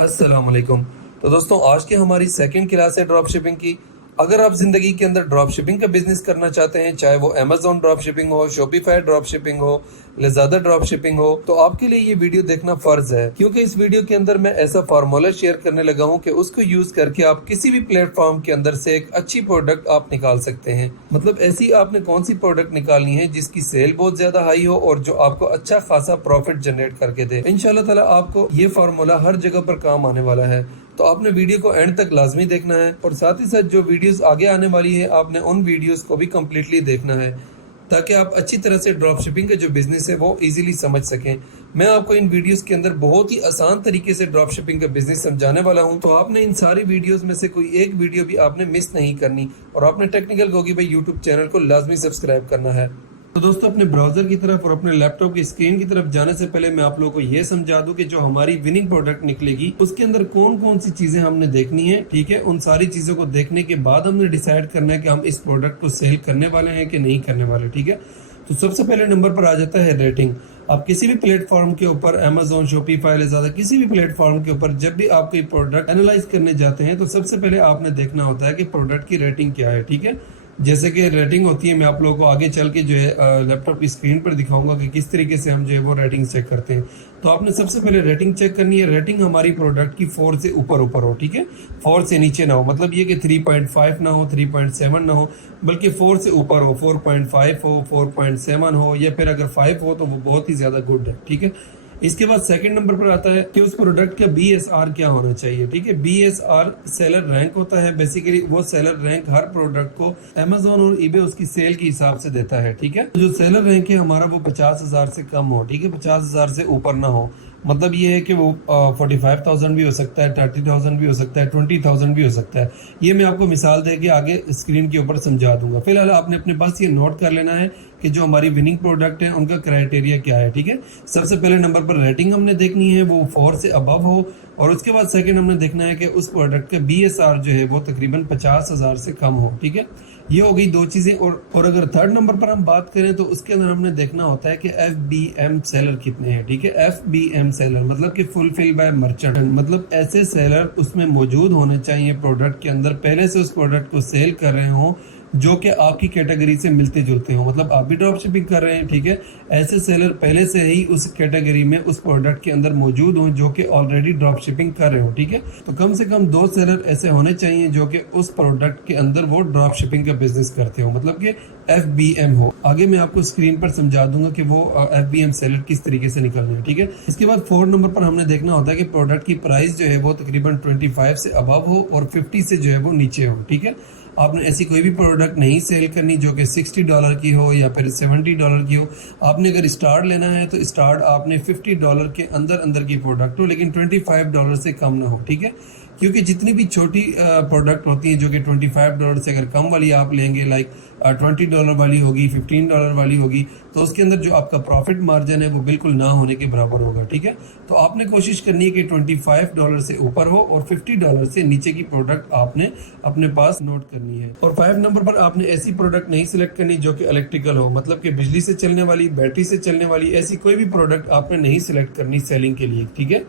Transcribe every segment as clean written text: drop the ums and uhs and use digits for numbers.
अस्सलाम वालेकुम। तो दोस्तों आज की हमारी सेकंड क्लास है ड्रॉप शिपिंग की। अगर आप जिंदगी के अंदर ड्रॉप शिपिंग का बिजनेस करना चाहते हैं, चाहे वो अमेजोन ड्रॉप शिपिंग हो, शॉपिफाई ड्रॉप शिपिंग हो, लज़ादा ड्रॉप शिपिंग हो, तो आपके लिए ये वीडियो देखना फर्ज है, क्योंकि इस वीडियो के अंदर मैं ऐसा फार्मूला शेयर करने लगा हूँ कि उसको यूज करके आप किसी भी प्लेटफॉर्म के अंदर से एक अच्छी प्रोडक्ट आप निकाल सकते हैं। मतलब ऐसी आपने कौन सी प्रोडक्ट निकालनी है जिसकी सेल बहुत ज्यादा हाई हो और जो आपको अच्छा खासा प्रॉफिट जनरेट करके दे। इंशाल्लाह ताला आपको ये फार्मूला हर जगह पर काम आने वाला है। तो आपने वीडियो को एंड तक लाजमी देखना है और साथ ही साथ जो वीडियोस आगे आने वाली है आपने उन वीडियोस को भी कम्प्लीटली देखना है, ताकि आप अच्छी तरह से ड्रॉप शिपिंग का जो बिजनेस है वो इजीली समझ सकें। मैं आपको इन वीडियोस के अंदर बहुत ही आसान तरीके से ड्रॉप शिपिंग का बिजनेस समझाने वाला हूं, तो आपने इन सारी वीडियोस में से कोई एक वीडियो भी आपने मिस नहीं करनी और आपने टेक्निकल गोगी भाई यूट्यूब चैनल को लाजमी सब्सक्राइब करना है। तो दोस्तों अपने ब्राउजर की तरफ और अपने लैपटॉप की स्क्रीन की तरफ जाने से पहले मैं आप लोगों को ये समझा दूं कि जो हमारी विनिंग प्रोडक्ट निकलेगी उसके अंदर कौन कौन सी चीजें हमने देखनी है। ठीक है, उन सारी चीजों को देखने के बाद हमने डिसाइड करना है कि हम इस प्रोडक्ट को सेल करने वाले हैं कि नहीं करने वाले। ठीक है, तो सबसे पहले नंबर पर आ जाता है रेटिंग। आप किसी भी प्लेटफॉर्म के ऊपर, अमेजोन, शॉपिफाई, लज़ादा, किसी भी प्लेटफॉर्म के ऊपर जब भी आप कोई प्रोडक्ट एनालाइज करने जाते हैं तो सबसे पहले आपने देखना होता है कि प्रोडक्ट की रेटिंग क्या है। ठीक है, जैसे कि रेटिंग होती है, मैं आप लोगों को आगे चल के जो है लैपटॉप की स्क्रीन पर दिखाऊंगा कि किस तरीके से हम जो है वो रेटिंग चेक करते हैं। तो आपने सबसे पहले रेटिंग चेक करनी है। रेटिंग हमारी प्रोडक्ट की 4 से ऊपर हो। ठीक है, 4 से नीचे ना हो, मतलब ये कि 3.5 ना हो, 3.7 ना हो, बल्कि 4 से ऊपर हो, 4.5 हो, 4.7 हो, या फिर अगर 5 हो तो वो बहुत ही ज्यादा गुड है। ठीक है, इसके बाद सेकंड नंबर पर आता है कि उस प्रोडक्ट का BSR क्या होना चाहिए। ठीक है, BSR सेलर रैंक होता है। बेसिकली वो सेलर रैंक हर प्रोडक्ट को Amazon और eBay उसकी सेल के हिसाब से देता है। ठीक है, जो सेलर रैंक है हमारा वो 50,000 से कम हो। ठीक है, 50,000 से ऊपर ना हो। मतलब ये है कि वो 45,000 भी हो सकता है, 30,000 भी हो सकता है, 20,000 भी हो सकता है। ये मैं आपको मिसाल दे के आगे स्क्रीन के ऊपर समझा दूंगा। फिलहाल आपने अपने पास ये नोट कर लेना है कि जो हमारी विनिंग प्रोडक्ट है उनका क्राइटेरिया क्या है। ठीक है, सबसे पहले नंबर पर रेटिंग हमने देखनी है, वो 4 से अबव हो, और उसके बाद सेकंड हमने देखना है कि उस प्रोडक्ट का BSR जो है वो तकरीबन 50,000 से कम हो। ठीक है, ये हो गई दो चीजें। और अगर थर्ड नंबर पर हम बात करें तो उसके अंदर हमने देखना होता है कि FBM सेलर कितने हैं। ठीक है, FBM सेलर मतलब कि फुलफिल बाय मर्चेंट, मतलब ऐसे सेलर उसमें मौजूद होने चाहिए प्रोडक्ट के अंदर, पहले से उस प्रोडक्ट को सेल कर रहे हों, जो कि आपकी कैटेगरी से मिलते जुलते हो। मतलब आप भी ड्रॉप शिपिंग कर रहे हैं, ठीक है, ऐसे सेलर पहले से ही उस कैटेगरी में उस प्रोडक्ट के अंदर मौजूद हों जो कि ऑलरेडी ड्रॉप शिपिंग कर रहे हो। ठीक है, तो कम से कम 2 सेलर ऐसे होने चाहिए जो कि उस प्रोडक्ट के अंदर वो ड्रॉप शिपिंग का बिजनेस करते हो, मतलब कि FBM हो। आगे मैं आपको स्क्रीन पर समझा दूंगा कि वो FBM सेलर किस तरीके से निकलने हैं। ठीक है, इसके बाद 4 नंबर पर हमने देखना होता है कि प्रोडक्ट की प्राइस जो है वो तकरीबन 25 से अबव हो और 50 से जो है वो नीचे हो। ठीक है, आपने ऐसी कोई भी प्रोडक्ट नहीं सेल करनी जो कि $60 की हो या फिर $70 की हो। आपने अगर स्टार्ट लेना है तो स्टार्ट आपने $50 के अंदर अंदर की प्रोडक्ट हो, लेकिन $25 से कम ना हो। ठीक है, क्योंकि जितनी भी छोटी प्रोडक्ट होती है जो कि $25 से अगर कम वाली आप लेंगे, लाइक $20 वाली होगी, $15 वाली होगी, तो उसके अंदर जो आपका प्रॉफिट मार्जिन है वो बिल्कुल ना होने के बराबर होगा। ठीक है, तो आपने कोशिश करनी है कि $25 से ऊपर हो और $50 से नीचे की प्रोडक्ट आपने अपने पास नोट करनी है। और 5 नंबर पर आपने ऐसी प्रोडक्ट नहीं सिलेक्ट करनी जो कि इलेक्ट्रिकल हो, मतलब कि बिजली से चलने वाली, बैटरी से चलने वाली, ऐसी कोई भी प्रोडक्ट आपने नहीं सिलेक्ट करनी सेलिंग के लिए। ठीक है,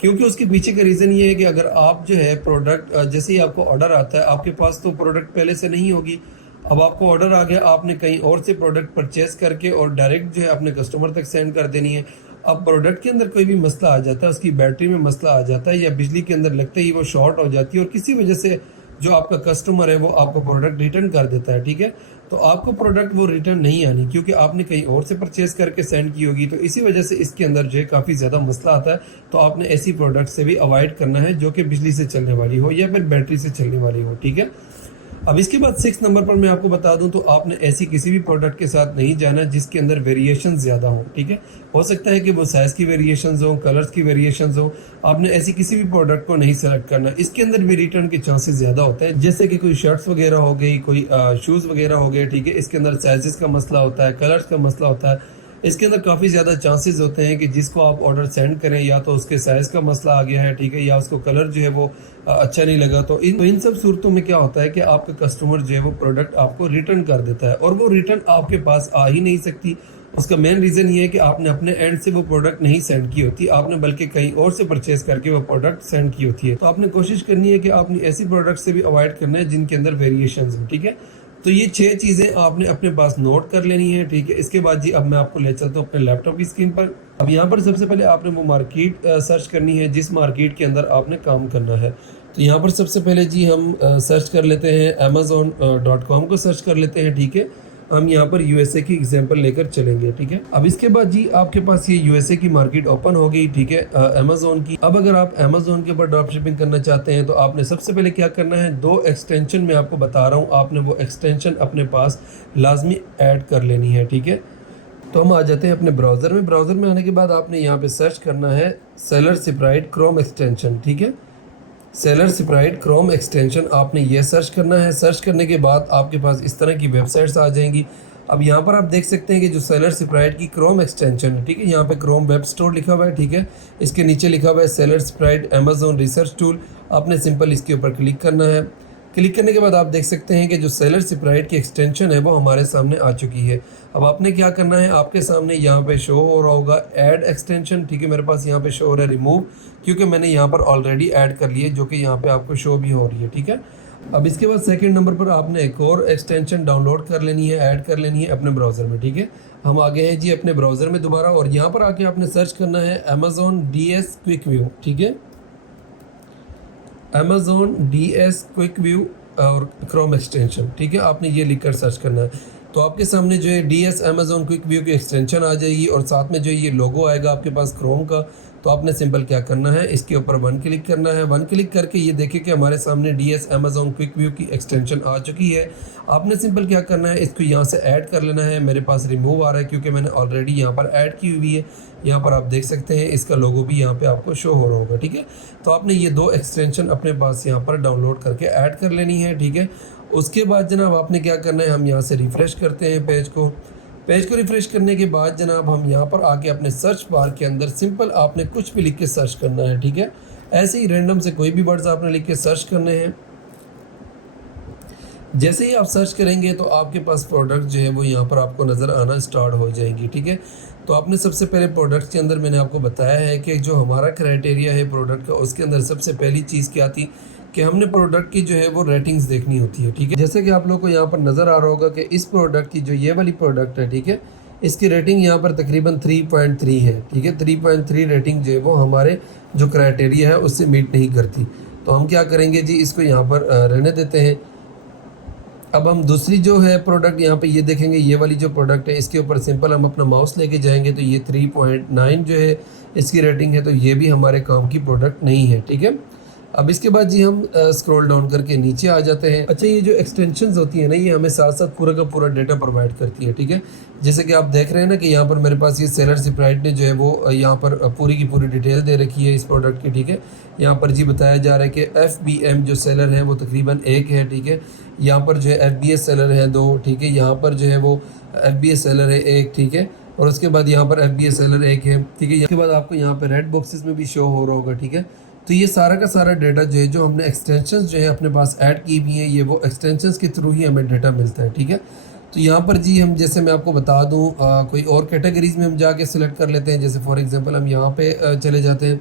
क्योंकि उसके पीछे का रीजन ये है कि अगर आप जो है प्रोडक्ट जैसे ही आपको ऑर्डर आता है, आपके पास तो प्रोडक्ट पहले से नहीं होगी, अब आपको ऑर्डर आ गया, आपने कहीं और से प्रोडक्ट परचेस करके और डायरेक्ट जो है अपने कस्टमर तक सेंड कर देनी है। अब प्रोडक्ट के अंदर कोई भी मसला आ जाता है, उसकी बैटरी में मसला आ जाता है या बिजली के अंदर लगते ही वो शॉर्ट हो जाती है और किसी वजह से जो आपका कस्टमर है वो आपको प्रोडक्ट रिटर्न कर देता है। ठीक है, तो आपको प्रोडक्ट वो रिटर्न नहीं आनी क्योंकि आपने कहीं और से परचेज करके सेंड की होगी, तो इसी वजह से इसके अंदर जो है काफ़ी ज़्यादा मसला आता है। तो आपने ऐसी प्रोडक्ट से भी अवॉइड करना है जो कि बिजली से चलने वाली हो या फिर बैटरी से चलने वाली हो। ठीक है, अब इसके बाद 6 नंबर पर मैं आपको बता दूं तो आपने ऐसी किसी भी प्रोडक्ट के साथ नहीं जाना जिसके अंदर वेरिएशन ज्यादा हो। ठीक है, हो सकता है कि वो साइज की वेरिएशंस हो, कलर्स की वेरिएशंस हो, आपने ऐसी किसी भी प्रोडक्ट को नहीं सेलेक्ट करना। इसके अंदर भी रिटर्न के चांसेस ज्यादा होते हैं, जैसे कि कोई शर्ट्स वगैरह हो गई, कोई शूज वगैरह हो गए। ठीक है, इसके अंदर साइजेस का मसला होता है, कलर्स का मसला होता है, इसके अंदर काफ़ी ज़्यादा चांसेस होते हैं कि जिसको आप ऑर्डर सेंड करें या तो उसके साइज़ का मसला आ गया है, ठीक है, या उसको कलर जो है वो अच्छा नहीं लगा। तो इन सब सूरतों में क्या होता है कि आपका कस्टमर जो है वो प्रोडक्ट आपको रिटर्न कर देता है और वो रिटर्न आपके पास आ ही नहीं सकती। उसका मेन रीज़न ये है कि आपने अपने एंड से वो प्रोडक्ट नहीं सेंड की होती, आपने बल्कि कहीं और से परचेज करके वो प्रोडक्ट सेंड की होती है। तो आपने कोशिश करनी है कि आपने ऐसी प्रोडक्ट से भी अवॉइड करना है जिनके अंदर वेरिएशंस हो, ठीक है। तो ये 6 चीज़ें आपने अपने पास नोट कर लेनी है, ठीक है। इसके बाद जी अब मैं आपको ले चलता हूँ अपने लैपटॉप की स्क्रीन पर। अब यहाँ पर सबसे पहले आपने वो मार्केट सर्च करनी है जिस मार्केट के अंदर आपने काम करना है। तो यहाँ पर सबसे पहले जी हम सर्च कर लेते हैं amazon.com को सर्च कर लेते हैं, ठीक है। हम यहाँ पर यूएसए की एग्जांपल लेकर चलेंगे, ठीक है। अब इसके बाद जी आपके पास ये यूएसए की मार्केट ओपन हो गई, ठीक है, अमेजोन की। अब अगर आप अमेजोन के ऊपर ड्रॉप शिपिंग करना चाहते हैं तो आपने सबसे पहले क्या करना है, 2 एक्सटेंशन मैं आपको बता रहा हूँ, आपने वो एक्सटेंशन अपने पास लाजमी ऐड कर लेनी है, ठीक है। तो हम आ जाते हैं अपने ब्राउज़र में। ब्राउज़र में आने के बाद आपने यहाँ पे सर्च करना है सेलरशिपराइट क्रोम एक्सटेंशन, ठीक है। सेलरशिपराइट क्रोम एक्सटेंशन आपने ये सर्च करना है। सर्च करने के बाद आपके पास इस तरह की वेबसाइट्स आ जाएंगी। अब यहाँ पर आप देख सकते हैं कि जो सेलरशिपराइट की क्रोम एक्सटेंशन है, ठीक है, यहाँ पे क्रोम वेब स्टोर लिखा हुआ है, ठीक है। इसके नीचे लिखा हुआ है सेलरशिपराइट अमेजोन रिसर्च टूल। आपने सिंपल इसके ऊपर क्लिक करना है। क्लिक करने के बाद आप देख सकते हैं कि जो सेलरशिपराइट की एक्सटेंशन है वो हमारे सामने आ चुकी है। अब आपने क्या करना है, आपके सामने यहाँ पे शो हो रहा होगा ऐड एक्सटेंशन, ठीक है। मेरे पास यहाँ पे शो हो रहा है रिमूव, क्योंकि मैंने यहाँ पर ऑलरेडी ऐड कर लिए, जो कि यहाँ पे आपको शो भी हो रही है, ठीक है। अब इसके बाद सेकंड नंबर पर आपने एक और एक्सटेंशन डाउनलोड कर लेनी है, ऐड कर लेनी है अपने ब्राउज़र में, ठीक है। हम आ गए हैं जी अपने ब्राउज़र में दोबारा, और यहाँ पर आके आपने सर्च करना है अमेजोन DS क्विक व्यू, ठीक है। अमेजोन DS क्विक व्यू और क्रोम एक्सटेंशन, ठीक है। आपने ये लिखकर सर्च करना है तो आपके सामने जो है DS अमेजोन क्विक व्यू की एक्सटेंशन आ जाएगी, और साथ में जो ये लोगो आएगा आपके पास क्रोम का। तो आपने सिंपल क्या करना है, इसके ऊपर 1 क्लिक करना है। 1 क्लिक करके ये देखिए कि हमारे सामने DS अमेजोन क्विक व्यू की एक्सटेंशन आ चुकी है। आपने सिंपल क्या करना है, इसको यहाँ से ऐड कर लेना है। मेरे पास रिमूव आ रहा है क्योंकि मैंने ऑलरेडी यहाँ पर ऐड की हुई है। यहाँ पर आप देख सकते हैं इसका लोगो भी यहाँ पे आपको शो हो रहा होगा, ठीक है। तो आपने ये 2 एक्सटेंशन अपने पास यहाँ पर डाउनलोड करके ऐड कर लेनी है, ठीक है। उसके बाद जनाब आपने क्या करना है, हम यहाँ से रिफ़्रेश करते हैं पेज को रिफ़्रेश करने के बाद जनाब हम यहाँ पर आके अपने सर्च बार के अंदर सिंपल आपने कुछ भी लिख के सर्च करना है, ठीक है। ऐसे ही रैंडम से कोई भी वर्ड्स आपने लिख के सर्च करने हैं। जैसे ही आप सर्च करेंगे तो आपके पास प्रोडक्ट जो है वो यहाँ पर आपको नज़र आना स्टार्ट हो जाएंगी, ठीक है। तो आपने सबसे पहले प्रोडक्ट्स के अंदर मैंने आपको बताया है कि जो हमारा क्राइटेरिया है प्रोडक्ट का, उसके अंदर सबसे पहली चीज़ क्या थी कि हमने प्रोडक्ट की जो है वो रेटिंग्स देखनी होती है, ठीक है। जैसे कि आप लोग को यहाँ पर नज़र आ रहा होगा कि इस प्रोडक्ट की जो ये वाली प्रोडक्ट है, ठीक है, इसकी रेटिंग यहाँ पर तकरीबन 3.3 है, ठीक है। 3.3 रेटिंग जो है वो हमारे जो क्राइटेरिया है उससे मीट नहीं करती। तो हम क्या करेंगे जी, इसको यहाँ पर रहने देते हैं। अब हम दूसरी जो है प्रोडक्ट यहाँ पे ये देखेंगे, ये वाली जो प्रोडक्ट है इसके ऊपर सिंपल हम अपना माउस लेके जाएंगे तो ये 3.9 जो है इसकी रेटिंग है। तो ये भी हमारे काम की प्रोडक्ट नहीं है, ठीक है। अब इसके बाद जी हम स्क्रॉल डाउन करके नीचे आ जाते हैं। अच्छा, ये जो एक्सटेंशंस होती है ना, ये हमें साथ साथ पूरा का पूरा डेटा प्रोवाइड करती है, ठीक है। जैसे कि आप देख रहे हैं ना कि यहाँ पर मेरे पास ये सेलरशिपराइट ने जो है वो यहाँ पर पूरी की पूरी डिटेल दे रखी है इस प्रोडक्ट की, ठीक है। यहाँ पर जी बताया जा रहा है कि FBM जो सेलर है वो तकरीबन 1 है, ठीक है। यहाँ पर जो है FBS सेलर है 2, ठीक है। यहाँ पर जो है वो FBS सेलर है 1, ठीक है। और उसके बाद यहाँ पर FBS सेलर 1 है, ठीक है। इसके बाद आपको यहाँ पर रेड बॉक्सेस में भी शो हो रहा होगा, ठीक है। तो ये सारा का सारा डेटा जो है, जो हमने एक्सटेंशंस जो है अपने पास ऐड की हुई हैं, ये वो एक्सटेंशंस के थ्रू ही हमें डेटा मिलता है, ठीक है। तो यहाँ पर जी हम जैसे मैं आपको बता दूँ कोई और कैटेगरीज़ में हम जाके सिलेक्ट कर लेते हैं। जैसे फॉर एग्जांपल हम यहाँ पे चले जाते हैं।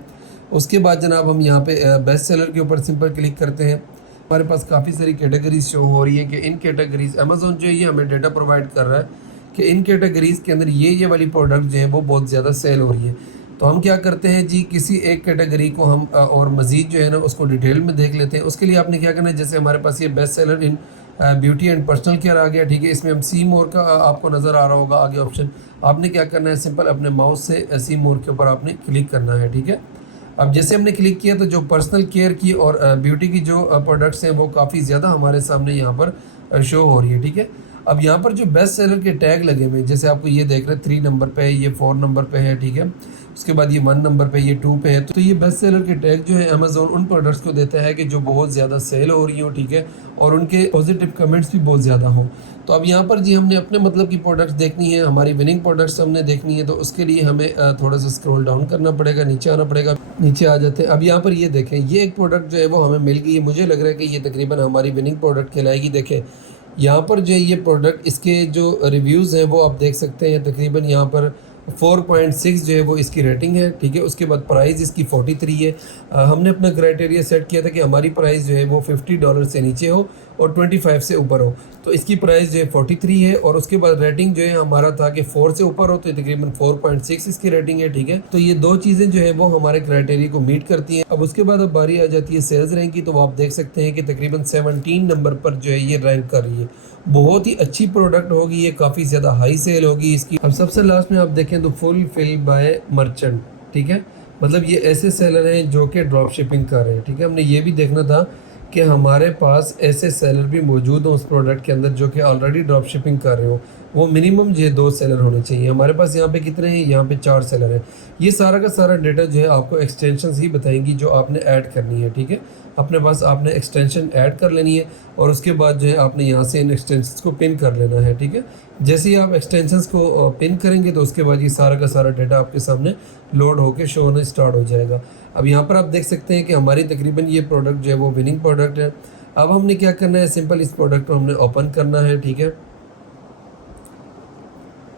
उसके बाद जनाब हम यहाँ पे बेस्ट सेलर के ऊपर सिंपल क्लिक करते हैं। हमारे पास काफ़ी सारी कैटेगरीज शो हो रही है कि इन कैटेगरीज अमेजोन जो है ये हमें डेटा प्रोवाइड कर रहा है कि इन कैटेगरीज़ के अंदर ये वाली प्रोडक्ट जो है वो बहुत ज़्यादा सेल हो रही है। तो हम क्या करते हैं जी, किसी एक कैटेगरी को हम और मज़ीद जो है ना उसको डिटेल में देख लेते हैं। उसके लिए आपने क्या करना है, जैसे हमारे पास ये best seller in beauty and personal care आ गया, ठीक है। इसमें हम सी मोर का आपको नज़र आ रहा होगा आगे ऑप्शन। आपने क्या करना है, सिंपल अपने माउस से सी मोर के ऊपर आपने क्लिक करना है, ठीक है। अब जैसे हमने क्लिक किया तो जो पर्सनल केयर की और ब्यूटी की जो प्रोडक्ट्स हैं वो काफ़ी ज़्यादा हमारे सामने यहाँ पर शो हो रही है, ठीक है। अब यहाँ पर जो बेस्ट सेलर के टैग लगे हुए हैं, जैसे आपको ये देख रहे हैं 3 नंबर पे है, ये 4 नंबर पे है, ठीक है। उसके बाद ये 1 नंबर पे, ये 2 पे है। तो ये बेस्ट सेलर के टैग जो है अमेजोन उन प्रोडक्ट्स को देता है कि जो बहुत ज़्यादा सेल हो रही हो, ठीक है, और उनके पॉजिटिव कमेंट्स भी बहुत ज़्यादा हों। तो अब यहाँ पर जी हमने अपने मतलब की प्रोडक्ट्स देखनी है, हमारी विनिंग प्रोडक्ट्स हमने देखनी है। तो उसके लिए हमें थोड़ा सा स्क्रॉल डाउन करना पड़ेगा, नीचे आना पड़ेगा। नीचे आ जाते हैं। अब यहाँ पर ये देखें, ये एक प्रोडक्ट जो है वो हमें मिल गई है। मुझे लग रहा है कि ये तकरीबन हमारी विनिंग प्रोडक्ट कहलाएगी। देखें यहाँ पर जो है ये प्रोडक्ट इसके जो रिव्यूज़ हैं वो आप देख सकते हैं, तकरीबन यहाँ पर 4.6 जो है वो इसकी रेटिंग है, ठीक है। उसके बाद प्राइस इसकी 43 है। हमने अपना क्राइटेरिया सेट किया था कि हमारी प्राइस जो है वो $50 से नीचे हो और 25 से ऊपर हो, तो इसकी प्राइस जो है 43 है। और उसके बाद रेटिंग जो है हमारा था कि 4 से ऊपर हो, तो तकरीबन 4.6 इसकी रेटिंग है, ठीक है। तो ये दो चीज़ें जो है वो हमारे क्राइटेरिया को मीट करती हैं। अब उसके बाद अब बारी आ जाती है सेल्स रैंक की, तो वो आप देख सकते हैं कि तकरीबन 17 नंबर पर जो है ये रैंक कर रही है। बहुत ही अच्छी प्रोडक्ट होगी ये, काफ़ी ज़्यादा हाई सेल होगी इसकी। अब सबसे लास्ट में आप देखें तो फुल फिल बाय मर्चेंट, ठीक है। मतलब ये ऐसे सेलर हैं जो कि ड्रॉप शिपिंग कर रहे हैं, ठीक है। हमने ये भी देखना था कि हमारे पास ऐसे सेलर भी मौजूद हों उस प्रोडक्ट के अंदर जो कि ऑलरेडी ड्रॉप शिपिंग कर रहे हो। वो मिनिमम जो है 2 सेलर होने चाहिए। हमारे पास यहाँ पे कितने हैं? यहाँ पे 4 सेलर हैं। ये सारा का सारा डेटा जो है आपको एक्सटेंशन ही बताएंगी जो आपने ऐड करनी है, ठीक है। अपने पास आपने एक्सटेंशन ऐड कर लेनी है और उसके बाद जो है आपने यहाँ से इन एक्सटेंशंस को पिन कर लेना है, ठीक है। जैसे ही आप एक्सटेंशंस को पिन करेंगे तो उसके बाद ये सारा का सारा डेटा आपके सामने लोड होकर शो होना स्टार्ट हो जाएगा। अब यहाँ पर आप देख सकते हैं कि हमारी तकरीबन ये प्रोडक्ट जो है वो विनिंग प्रोडक्ट है। अब हमने क्या करना है, सिंपल इस प्रोडक्ट को हमने ओपन करना है, ठीक है।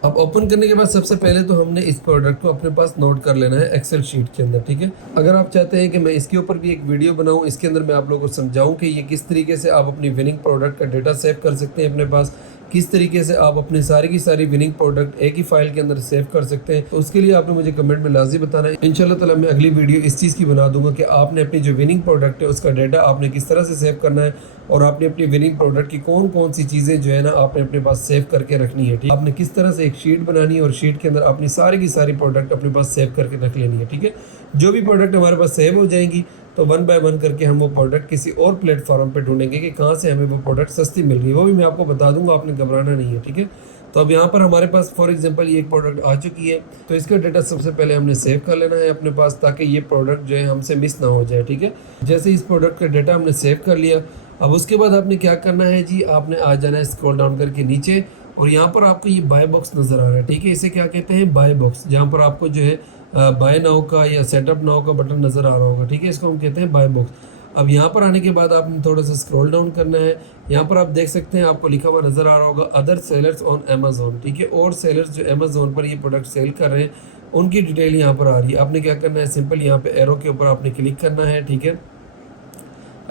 अब ओपन करने के बाद सबसे पहले तो हमने इस प्रोडक्ट को अपने पास नोट कर लेना है एक्सेल शीट के अंदर, ठीक है। अगर आप चाहते हैं कि मैं इसके ऊपर भी एक वीडियो बनाऊं, इसके अंदर मैं आप लोगों को समझाऊं कि ये किस तरीके से आप अपनी विनिंग प्रोडक्ट का डेटा सेव कर सकते हैं अपने पास, किस तरीके से आप अपनी सारी की सारी विनिंग प्रोडक्ट एक ही फाइल के अंदर सेव कर सकते हैं, तो उसके लिए आपने मुझे कमेंट में लाजिम बताना है। इंशाल्लाह ताला मैं अगली वीडियो इस चीज़ की बना दूंगा कि आपने अपनी जो विनिंग प्रोडक्ट है उसका डेटा आपने किस तरह से सेव करना है और आपने अपनी विनिंग प्रोडक्ट की कौन कौन सी चीज़ें जो है ना आपने अपने पास सेव करके रखनी है, ठीक है। आपने किस तरह से एक शीट बनानी है और शीट के अंदर अपनी सारी की सारी प्रोडक्ट अपने पास सेव करके रख लेनी है, ठीक है। जो भी प्रोडक्ट हमारे पास सेव हो जाएंगी तो 1 बाय 1 करके हम वो प्रोडक्ट किसी और प्लेटफॉर्म पे ढूंढेंगे कि कहाँ से हमें वो प्रोडक्ट सस्ती मिल रही है, वो भी मैं आपको बता दूंगा, आपने घबराना नहीं है, ठीक है। तो अब यहाँ पर हमारे पास फॉर एग्जांपल ये एक प्रोडक्ट आ चुकी है, तो इसका डेटा सबसे पहले हमने सेव कर लेना है अपने पास ताकि ये प्रोडक्ट जो है हमसे मिस ना हो जाए, ठीक है। जैसे इस प्रोडक्ट का डेटा हमने सेव कर लिया, अब उसके बाद आपने क्या करना है जी, आपने आ जाना है स्क्रॉल डाउन करके नीचे और यहाँ पर आपको ये बाय बॉक्स नज़र आ रहा है, ठीक है। इसे क्या कहते हैं? बाय बॉक्स, जहाँ पर आपको जो है बाय नाउ का या सेटअप नाउ का बटन नज़र आ रहा होगा, ठीक है। इसको हम कहते हैं बाय बॉक्स। अब यहाँ पर आने के बाद आपने थोड़ा सा स्क्रॉल डाउन करना है। यहाँ पर आप देख सकते हैं आपको लिखा हुआ नज़र आ रहा होगा अदर सेलर्स ऑन अमेजोन, ठीक है। और सेलर्स जो अमेजोन पर ये प्रोडक्ट सेल कर रहे हैं उनकी डिटेल यहाँ पर आ रही है। आपने क्या करना है, सिंपल यहाँ पे एरो के ऊपर आपने क्लिक करना है, ठीक है।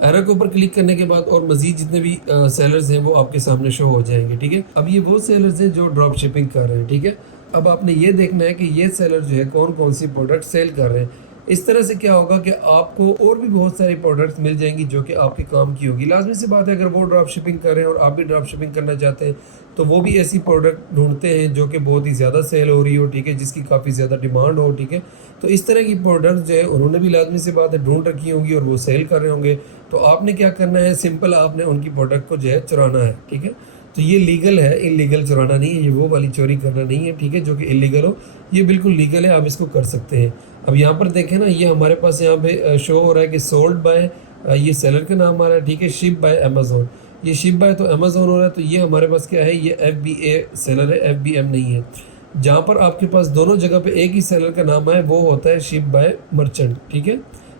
एरो के ऊपर क्लिक करने के बाद और मजीद जितने भी सेलर्स हैं वो आपके सामने शो हो जाएंगे, ठीक है। अब ये वो सेलर्स हैं जो ड्रॉप शिपिंग कर रहे हैं, ठीक है। अब आपने ये देखना है कि ये सेलर जो है कौन कौन सी प्रोडक्ट सेल कर रहे हैं। इस तरह से क्या होगा कि आपको और भी बहुत सारी प्रोडक्ट्स मिल जाएंगी जो कि आपके काम की होगी। लाजमी सी बात है, अगर वो ड्रॉप शिपिंग कर रहे हैं और आप भी ड्रॉप शिपिंग करना चाहते हैं तो वो भी ऐसी प्रोडक्ट ढूंढते हैं जो कि बहुत ही ज़्यादा सेल हो रही हो, ठीक है, जिसकी काफ़ी ज़्यादा डिमांड हो, ठीक है। तो इस तरह की प्रोडक्ट जो है उन्होंने भी लाजमी सी बात है ढूंढ रखी होंगी और वो सेल कर रहे होंगे। तो आपने क्या करना है, सिंपल आपने उनकी प्रोडक्ट को जो है चुराना है, ठीक है। तो ये लीगल है, इलीगल चुराना नहीं है, ये वो वाली चोरी करना नहीं है, ठीक है, जो कि इलीगल हो। ये बिल्कुल लीगल है, आप इसको कर सकते हैं। अब यहाँ पर देखें ना, ये हमारे पास यहाँ पे शो हो रहा है कि सोल्ड बाय, ये सेलर का नाम आ रहा है, ठीक है, शिप बाय अमेजोन। ये शिप बाय तो अमेजोन हो रहा है, तो ये हमारे पास क्या है, ये FBA सेलर है, FBM नहीं है। जहाँ पर आपके पास दोनों जगह पे एक ही सेलर का नाम है वो होता है शिप बाय मर्चेंट, ठीक है।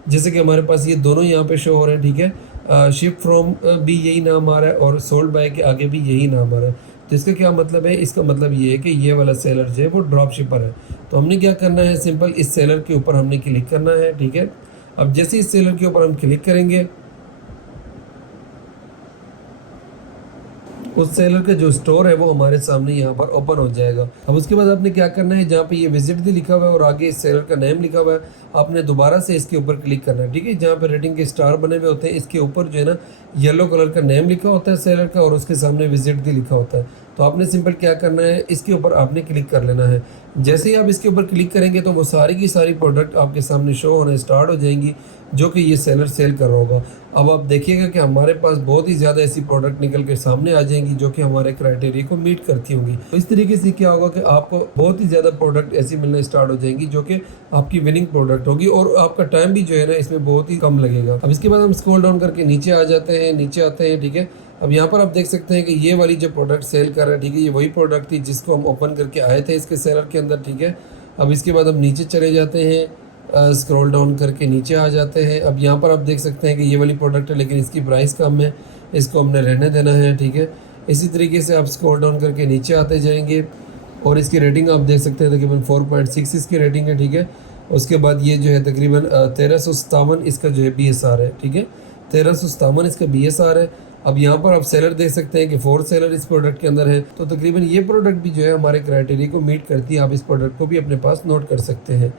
जैसे कि हमारे पास ये दोनों यहाँ पे शो हो रहे हैं, ठीक है। शिप फ्रॉम भी यही नाम आ रहा है और सोल्ड बाय के आगे भी यही नाम आ रहा है। तो इसका क्या मतलब है, इसका मतलब ये है कि ये वाला सेलर जो है वो ड्रॉप शिपर है। तो हमने क्या करना है, सिंपल इस सेलर के ऊपर हमने क्लिक करना है, ठीक है। अब जैसे इस सेलर के ऊपर हम क्लिक करेंगे, उस सेलर का जो स्टोर है वो हमारे सामने यहाँ पर ओपन हो जाएगा। अब उसके बाद आपने क्या करना है, जहाँ पे ये विजिट भी लिखा हुआ है और आगे इस सेलर का नेम लिखा हुआ है, आपने दोबारा से इसके ऊपर क्लिक करना है, ठीक है। जहाँ पे रेटिंग के स्टार बने हुए होते हैं इसके ऊपर जो है ना येलो कलर का नेम लिखा होता है सेलर का और उसके सामने विजिट भी लिखा होता है। तो आपने सिंपल क्या करना है, इसके ऊपर आपने क्लिक कर लेना है। जैसे ही आप इसके ऊपर क्लिक करेंगे तो वो सारी की सारी प्रोडक्ट आपके सामने शो होने स्टार्ट हो जाएंगी जो कि ये सेलर सेल कर रहा होगा। अब आप देखिएगा कि हमारे पास बहुत ही ज़्यादा ऐसी प्रोडक्ट निकल के सामने आ जाएंगी जो कि हमारे क्राइटेरिया को मीट करती होंगी। तो इस तरीके से क्या होगा कि आपको बहुत ही ज़्यादा प्रोडक्ट ऐसी मिलना स्टार्ट हो जाएंगी जो कि आपकी विनिंग प्रोडक्ट होगी और आपका टाइम भी जो है ना इसमें बहुत ही कम लगेगा। अब इसके बाद हम स्क्रॉल डाउन करके नीचे आ जाते हैं, नीचे आते हैं, ठीक है। अब यहाँ पर आप देख सकते हैं कि ये वाली जो प्रोडक्ट सेल कर रहा है, ठीक है, ये वही प्रोडक्ट थी जिसको हम ओपन करके आए थे इसके सेलर के अंदर, ठीक है। अब इसके बाद हम नीचे चले जाते हैं, स्क्रॉल डाउन करके नीचे आ जाते हैं। अब यहाँ पर आप देख सकते हैं कि ये वाली प्रोडक्ट है लेकिन इसकी प्राइस कम है, इसको हमने रहने देना है, ठीक है। इसी तरीके से आप स्क्रॉल डाउन करके नीचे आते जाएंगे और इसकी रेटिंग आप देख सकते हैं तकरीबन 4.6 इसकी रेटिंग है, ठीक है। उसके बाद ये जो है तकरीबन 1357 इसका जो है BSR है, ठीक है। 1357 इसका BSR है। अब यहाँ पर आप सेलर देख सकते हैं कि 4 सेलर इस प्रोडक्ट के अंदर है, तो तकरीबन ये प्रोडक्ट भी जो है हमारे क्राइटेरिया को मीट करती है। आप इस प्रोडक्ट को भी अपने पास नोट कर सकते हैं।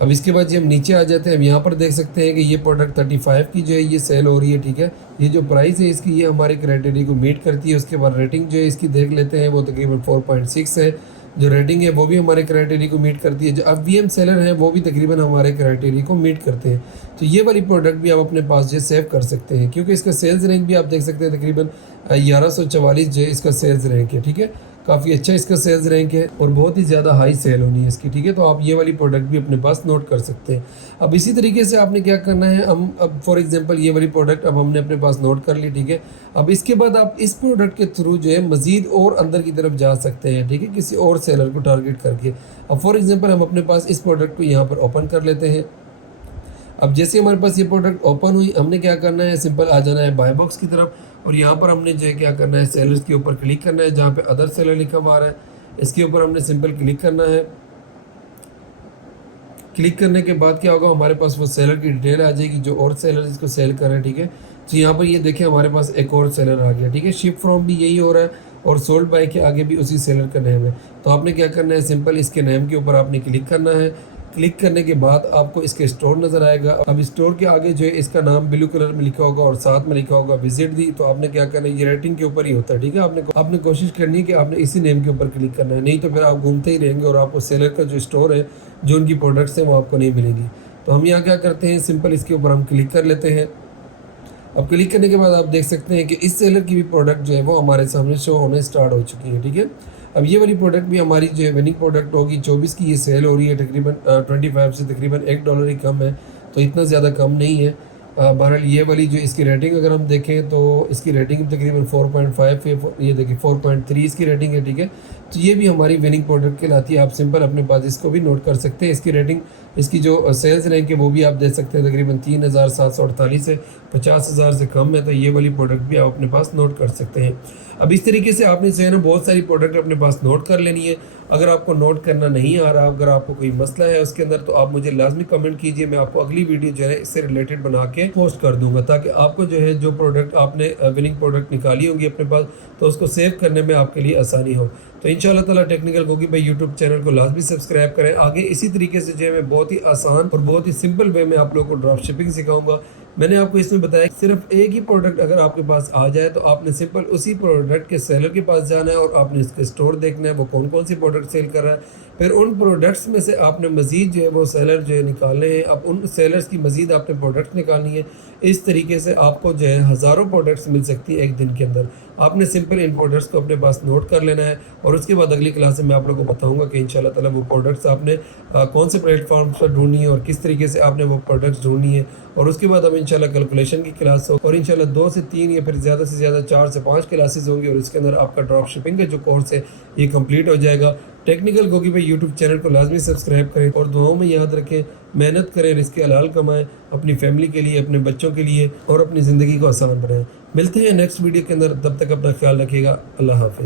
अब इसके बाद जब हम नीचे आ जाते हैं, अब यहाँ पर देख सकते हैं कि ये प्रोडक्ट 35 की जो है ये सेल हो रही है, ठीक है। ये जो प्राइस है इसकी ये हमारे क्राइटेरिया को मीट करती है। उसके बाद रेटिंग जो है इसकी देख लेते हैं, वो तकरीबन 4.6 है। जो रेटिंग है वो भी हमारे क्राइटेरिया को मीट करती है। जो FBM सेलर हैं वो भी तकरीबन हमारे क्राइटेरिया को मीट करते हैं। तो ये वाली प्रोडक्ट भी आप अपने पास जो सेव कर सकते हैं, क्योंकि इसका सेल्स रैंक भी आप देख सकते हैं तकरीबन 1144 जो है इसका सेल्स रैंक है, ठीक है। काफ़ी अच्छा इसका सेल्स रैंक है और बहुत ही ज़्यादा हाई सेल होनी है इसकी, ठीक है। तो आप ये वाली प्रोडक्ट भी अपने पास नोट कर सकते हैं। अब इसी तरीके से आपने क्या करना है, हम अब फॉर एग्जांपल ये वाली प्रोडक्ट अब हमने अपने पास नोट कर ली, ठीक है। अब इसके बाद आप इस प्रोडक्ट के थ्रू जो है मज़ीद और अंदर की तरफ जा सकते हैं, ठीक है, किसी और सेलर को टारगेट करके। अब फॉर एग्जाम्पल हम अपने पास इस प्रोडक्ट को यहाँ पर ओपन कर लेते हैं। अब जैसे हमारे पास ये प्रोडक्ट ओपन हुई, हमने क्या करना है, सिंपल आ जाना है बाय बॉक्स की तरफ और यहाँ पर हमने जो है क्या करना है, सेलर्स के ऊपर क्लिक करना है जहाँ पे अदर सेलर लिखा हुआ आ रहा है, इसके ऊपर हमने सिंपल क्लिक करना है। क्लिक करने के बाद क्या होगा, हमारे पास वो सेलर की डिटेल आ जाएगी जो और सेलर इसको सेल कर रहे हैं, ठीक है। तो यहाँ पर ये देखें हमारे पास एक और सेलर आ गया, ठीक है। शिप फ्रॉम भी यही हो रहा है और सोल्ड बाय के आगे भी उसी सेलर का नेम है। तो आपने क्या करना है, सिंपल इसके नेम के ऊपर आपने क्लिक करना है। क्लिक करने के बाद आपको इसके स्टोर नज़र आएगा। अब स्टोर के आगे जो है इसका नाम ब्लू कलर में लिखा होगा और साथ में लिखा होगा विजिट दी। तो आपने क्या करना है, ये रेटिंग के ऊपर ही होता है, ठीक है। आपने कोशिश करनी है कि आपने इसी नेम के ऊपर क्लिक करना है, नहीं तो फिर आप घूमते ही रहेंगे और आपको सेलर का जो स्टोर है, जो उनकी प्रोडक्ट्स हैं, वो आपको नहीं मिलेगी। तो हम यहाँ क्या करते हैं, सिंपल इसके ऊपर हम क्लिक कर लेते हैं। अब क्लिक करने के बाद आप देख सकते हैं कि इस सेलर की भी प्रोडक्ट जो है वो हमारे सामने शो होने स्टार्ट हो चुकी है, ठीक है। अब ये वाली प्रोडक्ट भी हमारी जो है विनिंग प्रोडक्ट होगी। 24 की ये सेल हो रही है, तकरीबन 25 से तकरीबन $1 ही कम है, तो इतना ज़्यादा कम नहीं है। बहरहाल ये वाली जो इसकी रेटिंग अगर हम देखें तो इसकी रेटिंग तकरीबन 4.5 है, ये देखिए 4.3 इसकी रेटिंग है, ठीक है। तो ये भी हमारी विनिंग प्रोडक्ट कहलाती है। आप सिंपल अपने पास इसको भी नोट कर सकते हैं। इसकी रेटिंग, इसकी जो सेल्स रैंक है वो भी आप देख सकते हैं तकरीबन 3748 है, 50,000 से कम है। तो ये वाली प्रोडक्ट भी आप अपने पास नोट कर सकते हैं। अब इस तरीके से आपने जो है ना बहुत सारी प्रोडक्ट अपने पास नोट कर लेनी है। अगर आपको नोट करना नहीं आ रहा, अगर आपको कोई मसला है उसके अंदर, तो आप मुझे लाजमी कमेंट कीजिए। मैं आपको अगली वीडियो जो है इससे रिलेटेड बना के पोस्ट कर दूंगा, ताकि आपको जो है जो प्रोडक्ट आपने विनिंग प्रोडक्ट निकाली होगी अपने पास, तो उसको सेव करने में आपके लिए आसानी हो। तो इंशाल्लाह ताला टेक्निकल गोगी भाई यूट्यूब चैनल को लाजमी सब्सक्राइब करें। आगे इसी तरीके से जो है मैं बहुत ही आसान और बहुत ही सिंपल वे में आप लोगों को ड्रॉप शिपिंग सिखाऊंगा। मैंने आपको इसमें बताया सिर्फ एक ही प्रोडक्ट अगर आपके पास आ जाए तो आपने सिंपल उसी प्रोडक्ट के सेलर के पास जाना है और आपने इसके स्टोर देखना है वो कौन कौन सी प्रोडक्ट सेल कर रहा है। फिर उन प्रोडक्ट्स में से आपने मज़ीद जो है वो सेलर जो है निकालने हैं। अब उन सेलर्स की मज़ीद आपने प्रोडक्ट निकालनी है। इस तरीके से आपको जो है हज़ारों प्रोडक्ट्स मिल सकती है एक दिन के अंदर। आपने सिंपल इन प्रोडक्ट्स को अपने पास नोट कर लेना है और उसके बाद अगली क्लास में मैं आप लोगों को बताऊंगा कि इंशाल्लाह ताला वो प्रोडक्ट्स आपने कौन से प्लेटफॉर्म पर ढूंढनी है और किस तरीके से आपने वो प्रोडक्ट्स ढूंढनी है। और उसके बाद हम इंशाल्लाह कैलकुलेशन की क्लास हो और इंशाल्लाह 2 से 3 या फिर ज़्यादा से ज़्यादा 4 से 5 क्लासेस होंगी और इसके अंदर आपका ड्रॉप शिपिंग का जो कोर्स है ये कंप्लीट हो जाएगा। टेक्निकल गोगी भाई यूट्यूब चैनल को लाजमी सब्सक्राइब करें और दुआओं में याद रखें, मेहनत करें, रिस्क हलाल कमाएं अपनी फैमिली के लिए, अपने बच्चों के लिए और अपनी ज़िंदगी को आसान बनाएं। मिलते हैं नेक्स्ट वीडियो के अंदर, तब तक अपना ख्याल रखिएगा। अल्लाह हाफिज़।